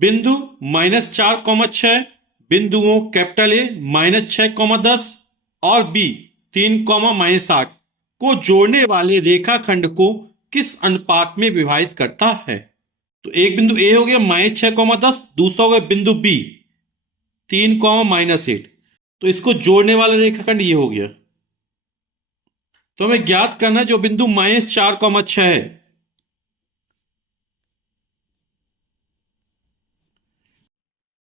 बिंदु -4,6 बिंदुओं capital A -6,10 और बी 3,-8 को जोड़ने वाले रेखाखंड को किस अनुपात में विभाजित करता है? तो एक बिंदु ए हो गया -6,10, दूसरा हो गया बिंदु बी 3,-8। तो इसको जोड़ने वाला रेखाखंड ये हो गया। तो हमें ज्ञात करना है जो बिंदु -4,6 है,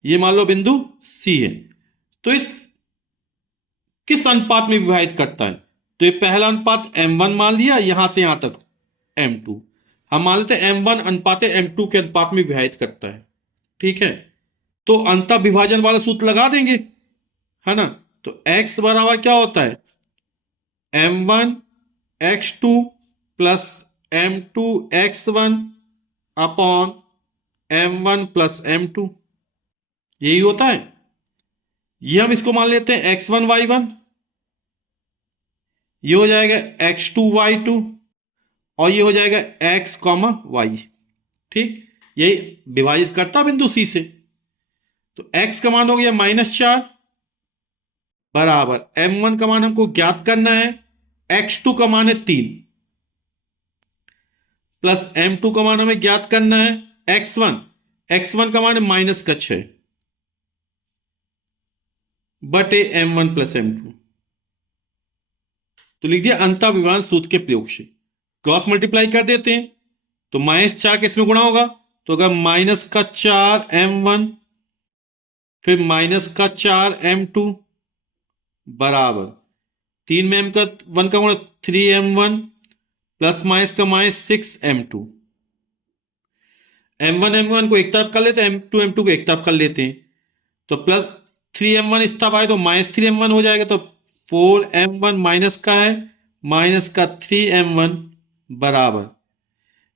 ये मान लो बिंदु सी है। तो इस किस अनुपात में विभाजित करता है? तो ये पहला अनुपात m1 मान लिया, यहां से यहां तक m2। हम मान लेते हैं m1 अनुपात m2 के अनुपात में विभाजित करता है। ठीक है, तो अंतः विभाजन वाला सूत्र लगा देंगे, है ना। तो x बराबर क्या होता है? m1 x2 plus m2 x1 upon m1 plus m2, यही होता है। ये हम इसको मान लेते हैं x1 y1, ये हो जाएगा x2 y2 और ये हो जाएगा x, y। ठीक, यही विभाजित करता बिंदु सी से। तो x का मान हो गया -4 बराबर m1 का मान हमको ज्ञात करना है, x2 का मान है 3 प्लस m2 का मान हमें ज्ञात करना है x1 का मान है -6 बटे m1 प्लस m2। तो लिख दिया अंतः विभाजन सूत्र के प्रयोग से। क्रॉस मल्टीप्लाई कर देते हैं, तो -4 किसमें गुणा होगा? तो अगर -4 m1 फिर -4 m2 बराबर 3 में m का 1 का गुणा 3m1 प्लस -6 m2। m1 को एक तरफ कर लेते हैं, m2 को एक तरफ कर लेते हैं। तो प्लस 3m1 इस तरफ आए तो -3m1 हो जाएगा। तो 4m1 माइनस का है, माइनस का 3m1 बराबर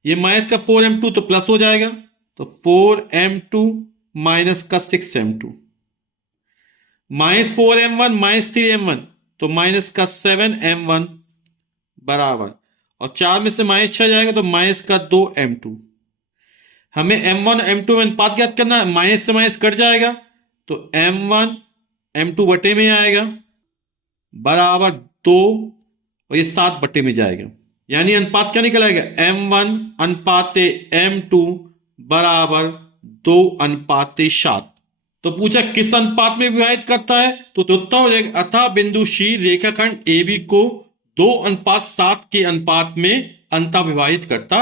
ये माइनस का 4m2 तो प्लस हो जाएगा। तो 4m2 माइनस का 6m2 -4m1 -3m1 तो माइनस का 7m1 बराबर, और 4 में से -6 जाएगा तो माइनस का 2m2। हमें m1 m2 में अनुपात ज्ञात करना है, माइनस से माइनस कट जाएगा तो m1 m2 बटे में आएगा बराबर 2 और ये 7 बटे में जाएगा, यानी अनुपात क्या निकल आएगा? m1 अनुपात m2 बराबर 2:7। तो पूछा किस अनुपात में विभाजित करता है, तो उत्तर हो जाएगा अतः बिंदु सी रेखाखंड AB को 2:7 के अनुपात में अंतः विभाजित करता